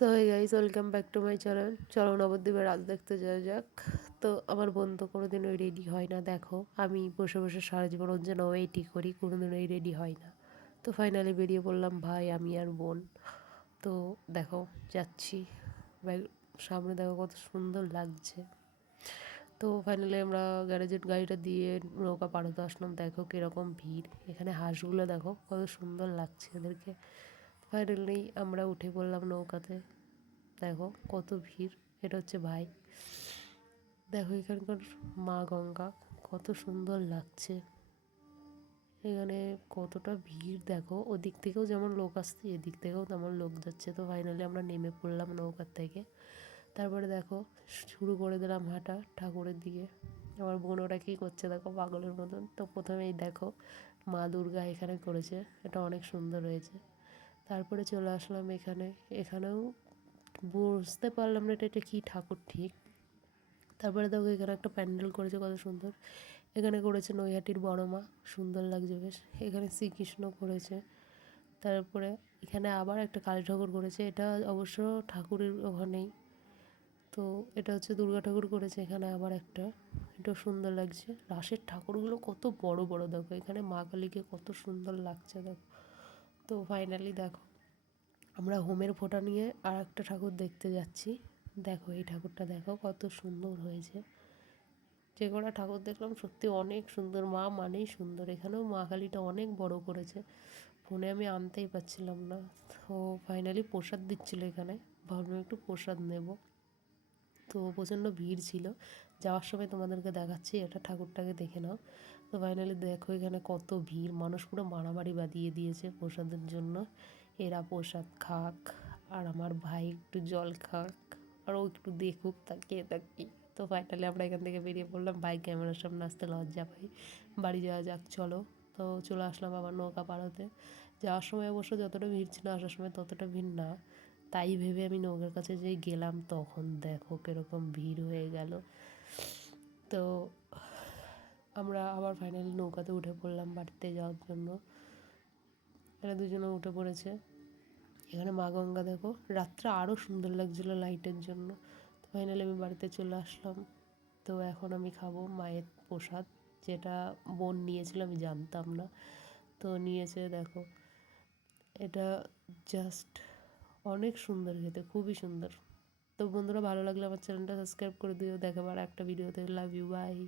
So hey guys, welcome back to my channel. চলো নবদ্বীপের রাত দেখতে যাওয়া যাক। তো আমার বোন তো কোনোদিনই রেডি হয় না, দেখো আমি বসে বসে সারা জীবন ওর জন্য ওয়েটই করি, কোনোদিনই রেডি হয় না। তো ফাইনালি বেরিয়ে পড়লাম ভাই, আমি আর বোন। তো দেখো যাচ্ছি, সামনে দেখো কত সুন্দর লাগছে। তো ফাইনালি আমরা গ্যারেজের গাড়িটা দিয়ে নৌকা পার হতে আসলাম। দেখো কীরকম ভিড়, এখানে হাঁসগুলো দেখো কত সুন্দর লাগছে এদেরকে। ফাইনালি আমরা উঠে পড়লাম নৌকাতে। দেখো কত ভিড়, এটা হচ্ছে ভাই। দেখো এখানকার মা গঙ্গা কত সুন্দর লাগছে, এখানে কতটা ভিড় দেখো। ওদিক থেকেও যেমন লোক আসছে, এদিক থেকেও তেমন লোক যাচ্ছে। তো ফাইনালি আমরা নেমে পড়লাম নৌকার থেকে। তারপরে দেখো শুরু করে দিলাম হাঁটা ঠাকুরের দিকে। আমার বোন ওরা কী করছে দেখো পাগলের মতন। তো প্রথমেই দেখো মা দুর্গা এখানে করেছে, এটা অনেক সুন্দর হয়েছে। তারপরে চলে আসলাম এখানে, এখানেও বুঝতে পারলাম না এটা কী ঠাকুর ঠিক। তারপরে দেখো এখানে একটা প্যান্ডেল করেছে কত সুন্দর, এখানে করেছে নৈহাটির বড় মা, সুন্দর লাগছে বেশ। এখানে শ্রীকৃষ্ণ করেছে। তারপরে এখানে আবার একটা কালী ঠাকুর করেছে, এটা অবশ্য ঠাকুরের ওখানেই। তো এটা হচ্ছে দুর্গা ঠাকুর করেছে এখানে আবার একটা, এটাও সুন্দর লাগছে। রাসের ঠাকুরগুলো কত বড় বড় দেখো, এখানে মা কালীকে কত সুন্দর লাগছে দেখো। তো ফাইনালি দেখো আমরা হোমের ফোঁটা নিয়ে আর একটা ঠাকুর দেখতে যাচ্ছি। দেখো এই ঠাকুরটা দেখো কত সুন্দর হয়েছে। যে কটা ঠাকুর দেখলাম সত্যি অনেক সুন্দর, মা মানেই সুন্দর। এখানেও মা কালীটা অনেক বড় করেছে, ফোনে আমি আনতেই পারছিলাম না। তো ফাইনালি প্রসাদ দিচ্ছিলো এখানে, ভাবলাম একটু প্রসাদ নেব। তো প্রচণ্ড ভিড় ছিল, যাওয়ার সময় তোমাদেরকে দেখাচ্ছি, এটা ঠাকুরটাকে দেখে নাও। তো ফাইনালি দেখো এখানে কত ভিড়, মানুষ পুরো মারামারি বাঁধিয়ে দিয়েছে প্রসাদের জন্য। এরা প্রসাদ খাক আর আমার ভাই একটু জল খাক আর ও একটু দেখুক তাকিয়ে তাকিয়ে। তো ফাইনালি আমরা এখান থেকে বেরিয়ে পড়লাম, ভাই ক্যামেরার সামনে আসতে লজ্জা পাই। বাড়ি যাওয়া যাক চলো। তো চলে আসলাম আবার নৌকা পাড়াতে। যাওয়ার সময় অবশ্য যতটা ভিড় ছিল আসার সময় ততটা ভিড় না, তাই ভেবে আমি নৌকার কাছে যেই গেলাম তখন দেখো কীরকম ভিড় হয়ে গেল। তো আমরা আবার ফাইনালি নৌকাতে উঠে পড়লাম বাড়িতে যাওয়ার জন্য। এরা দুজনে উঠে পড়েছে। এখানে মা গঙ্গা দেখো, রাত্রে আরও সুন্দর লাগছিলো লাইটের জন্য। তো ফাইনালি আমি বাড়িতে চলে আসলাম। তো এখন আমি খাবো মায়ের প্রসাদ, যেটা বোন নিয়েছিল আমি জানতাম না। তো নিয়েছে দেখো, এটা জাস্ট অনেক সুন্দর খেতে, খুবই সুন্দর। তো বন্ধুরা ভালো লাগলে আমার চ্যানেলটা সাবস্ক্রাইব করে দিও, দেখাবার একটা ভিডিওতে। Love you, by.